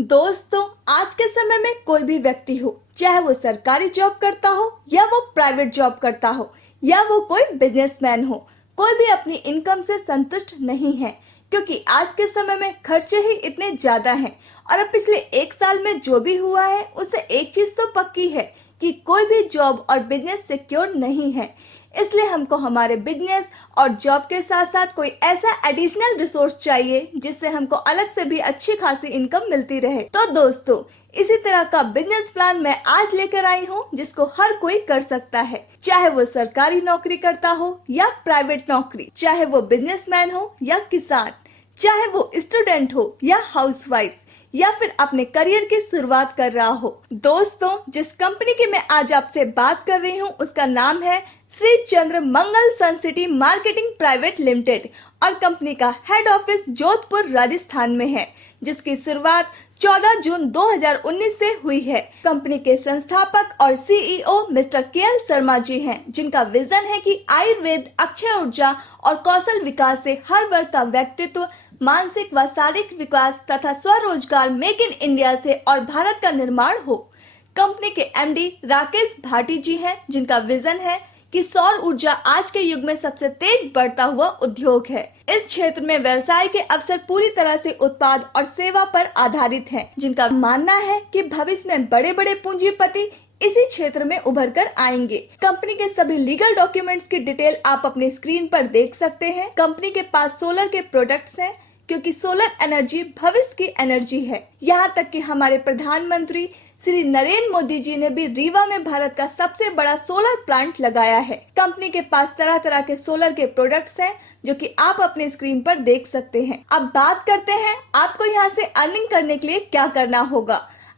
दोस्तों, आज के समय में कोई भी व्यक्ति हो, चाहे वो सरकारी जॉब करता हो या वो प्राइवेट जॉब करता हो या वो कोई बिजनेसमैन हो, कोई भी अपनी इनकम से संतुष्ट नहीं है, क्योंकि आज के समय में खर्चे ही इतने ज्यादा हैं। और अब पिछले एक साल में जो भी हुआ है उससे एक चीज तो पक्की है कि कोई भी जॉब और बिजनेस सिक्योर नहीं है। इसलिए हमको हमारे बिजनेस और जॉब के साथ साथ कोई ऐसा एडिशनल रिसोर्स चाहिए जिससे हमको अलग से भी अच्छी खासी इनकम मिलती रहे। तो दोस्तों, इसी तरह का बिजनेस प्लान मैं आज लेकर आई हूँ जिसको हर कोई कर सकता है, चाहे वो सरकारी नौकरी करता हो या प्राइवेट नौकरी, चाहे वो बिजनेसमैन हो या किसान, चाहे वो स्टूडेंट हो या हाउसवाइफ या फिर अपने करियर की शुरुआत कर रहा हो। दोस्तों, जिस कंपनी की मैं आज आपसे बात कर रही हूँ उसका नाम है श्री चंद्र मंगल सन सिटी मार्केटिंग प्राइवेट लिमिटेड और कंपनी का हेड ऑफिस जोधपुर राजस्थान में है, जिसकी शुरुआत 14 जून 2019 से हुई है। कंपनी के संस्थापक और CEO mister KL Sharma ji हैं, जिनका विजन है कि आयुर्वेद, अक्षय ऊर्जा और कौशल विकास से हर वर्ग का व्यक्तित्व, मानसिक व शारीरिक विकास तथा स्वरोजगार मेक इन इंडिया से और भारत का निर्माण हो। कंपनी के एमडी राकेश भाटी जी हैं, जिनका विजन है कि सौर ऊर्जा आज के युग में सबसे तेज बढ़ता हुआ उद्योग है। इस क्षेत्र में व्यवसाय के अवसर पूरी तरह से उत्पाद और सेवा पर आधारित हैं, जिनका मानना है कि भविष्य में बड़े बड़े पूंजीपति इसी क्षेत्र में उभर कर आएंगे। कंपनी के सभी लीगल डॉक्यूमेंट्स की डिटेल आप अपनी स्क्रीन पर देख सकते हैं। कंपनी के पास सोलर के प्रोडक्ट्स हैं, क्योंकि सोलर एनर्जी भविष्य की एनर्जी है। यहाँ तक कि हमारे प्रधानमंत्री श्री नरेंद्र मोदी जी ने भी रीवा में भारत का सबसे बड़ा सोलर प्लांट लगाया है। कंपनी के पास तरह तरह के सोलर के प्रोडक्ट्स हैं, जो कि आप अपने स्क्रीन पर देख सकते हैं। अब बात करते हैं आपको यहाँ से अर्निंग करने के लिए क्या करना होगा।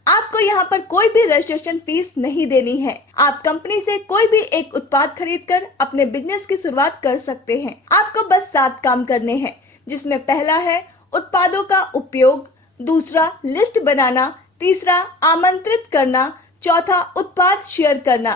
आपको यहाँ पर कोई भी रजिस्ट्रेशन फीस नहीं देनी है। आप कंपनी से कोई भी एक उत्पाद खरीदकर अपने बिजनेस की शुरुआत कर सकते हैं। आपको बस 7 काम करने हैं, जिसमें पहला है उत्पादों का उपयोग, दूसरा लिस्ट बनाना, तीसरा आमंत्रित करना, चौथा उत्पाद शेयर करना,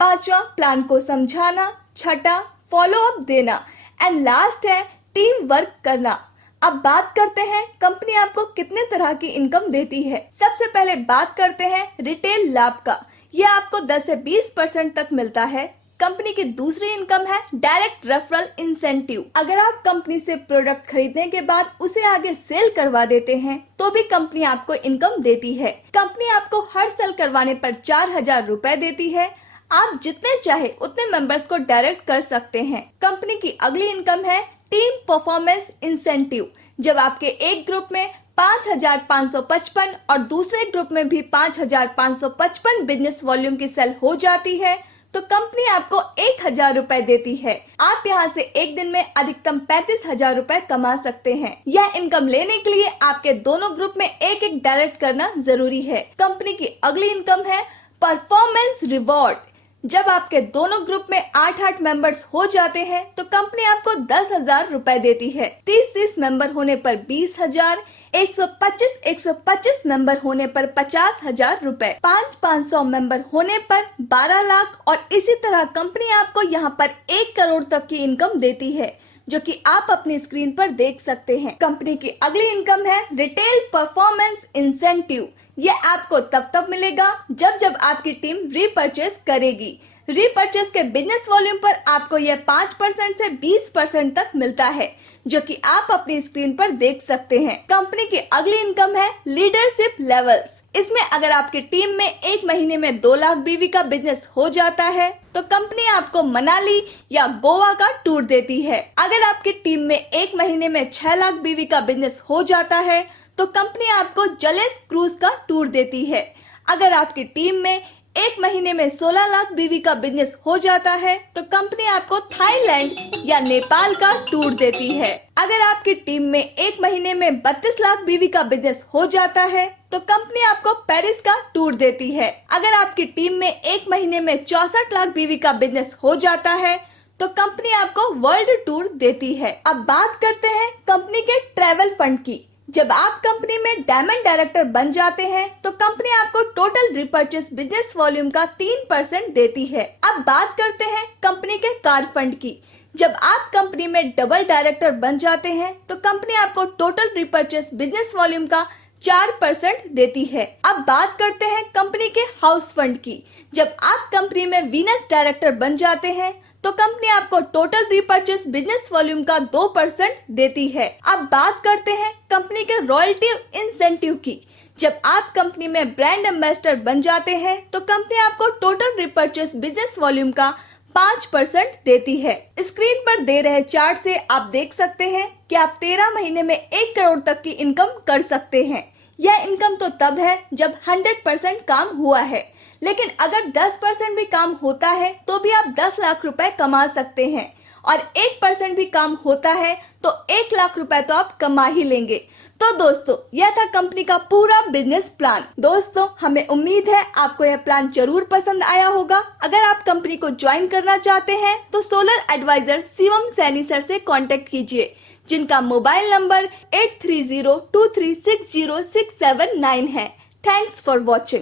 पांचवा प्लान को समझाना, छठा फॉलो अप देना एंड लास्ट है टीम वर्क करना। अब बात करते हैं कंपनी आपको कितने तरह की इनकम देती है। सबसे पहले बात करते हैं रिटेल लाभ का। यह आपको 10 से 20% तक मिलता है। कंपनी की दूसरी इनकम है डायरेक्ट रेफरल इंसेंटिव। अगर आप कंपनी से प्रोडक्ट खरीदने के बाद उसे आगे सेल करवा देते हैं तो भी कंपनी आपको इनकम देती है। कंपनी आपको हर सेल करवाने पर 4000 रुपए देती है। आप जितने चाहे उतने मेंबर्स को डायरेक्ट कर सकते हैं। कंपनी की अगली इनकम है टीम परफॉर्मेंस इंसेंटिव। जब आपके एक ग्रुप में 5555 और दूसरे ग्रुप में भी 5555 बिजनेस वॉल्यूम की सेल हो जाती है तो कंपनी आपको 1000 रुपए देती है। आप यहाँ से एक दिन में अधिकतम 35,000 रुपए कमा सकते हैं। यह इनकम लेने के लिए आपके दोनों ग्रुप में एक एक डायरेक्ट करना जरूरी है। कंपनी की अगली इनकम है परफॉर्मेंस रिवॉर्ड। जब आपके दोनों ग्रुप में 8-8 मेंबर्स हो जाते हैं तो कंपनी आपको 10,000 रुपए देती है। 30 मेंबर होने पर 20,000, 125 मेंबर होने पर 50,000 रुपए, 500 मेंबर होने पर 12 लाख और इसी तरह कंपनी आपको यहाँ पर 1 करोड़ तक की इनकम देती है, जो कि आप अपनी स्क्रीन पर देख सकते हैं। कंपनी की अगली इनकम है रिटेल परफॉर्मेंस इंसेंटिव। यह आपको तब मिलेगा जब आपकी टीम रीपरचेस करेगी। रीपरचेस के बिजनेस वॉल्यूम पर आपको यह 5% से 20% तक मिलता है, जो कि आप अपनी स्क्रीन पर देख सकते हैं। कंपनी की अगली इनकम है लीडरशिप लेवल्स। इसमें अगर आपकी टीम में एक महीने में 2 लाख बीवी का बिजनेस हो जाता है तो कंपनी आपको मनाली या गोवा का टूर देती है। अगर आपकी टीम में एक महीने में 6 लाख बीवी का बिजनेस हो जाता है तो कंपनी आपको जलेस क्रूज का टूर देती है। अगर आपकी टीम में एक महीने में 16 लाख बीवी का बिजनेस हो जाता है तो कंपनी आपको थाईलैंड या नेपाल का टूर देती है। अगर आपकी टीम में एक महीने में 32 लाख बीवी का बिजनेस हो जाता है तो कंपनी आपको पेरिस का टूर देती है। अगर आपकी टीम में एक महीने में 64 लाख बीवी का बिजनेस हो जाता है तो कंपनी आपको वर्ल्ड टूर देती है। अब बात करते हैं कंपनी के ट्रैवल फंड की। जब आप कंपनी में डायमंड डायरेक्टर बन जाते हैं तो कंपनी आपको टोटल रिपर्चेस बिजनेस वॉल्यूम का 3% देती है। अब बात करते हैं कंपनी के कार फंड की। जब आप कंपनी में डबल डायरेक्टर बन जाते हैं तो कंपनी आपको टोटल रिपर्चेस बिजनेस वॉल्यूम का 4% देती है। अब बात करते हैं कंपनी के हाउस फंड की। जब आप कंपनी में वीनस डायरेक्टर बन जाते हैं तो कंपनी आपको टोटल रीपर्चेस बिजनेस वॉल्यूम का 2% देती है। अब बात करते हैं कंपनी के रॉयल्टी इंसेंटिव की। जब आप कंपनी में ब्रांड एम्बेसडर बन जाते हैं तो कंपनी आपको टोटल रीपर्चेस बिजनेस वॉल्यूम का 5% देती है। स्क्रीन पर दे रहे चार्ट से आप देख सकते हैं कि आप 13 महीने में 1 करोड़ तक की इनकम कर सकते हैं। यह इनकम तो तब है जब 100% काम हुआ है, लेकिन अगर 10% भी काम होता है तो भी आप 10 लाख रुपए कमा सकते हैं, और 1% भी काम होता है तो 1 लाख रुपए तो आप कमा ही लेंगे। तो दोस्तों, यह था कंपनी का पूरा बिजनेस प्लान। दोस्तों, हमें उम्मीद है आपको यह प्लान जरूर पसंद आया होगा। अगर आप कंपनी को ज्वाइन करना चाहते हैं तो solar adviser Shivam Saini sir से कांटेक्ट कीजिए, जिनका मोबाइल नंबर 8302360679 है। Thanks for watching.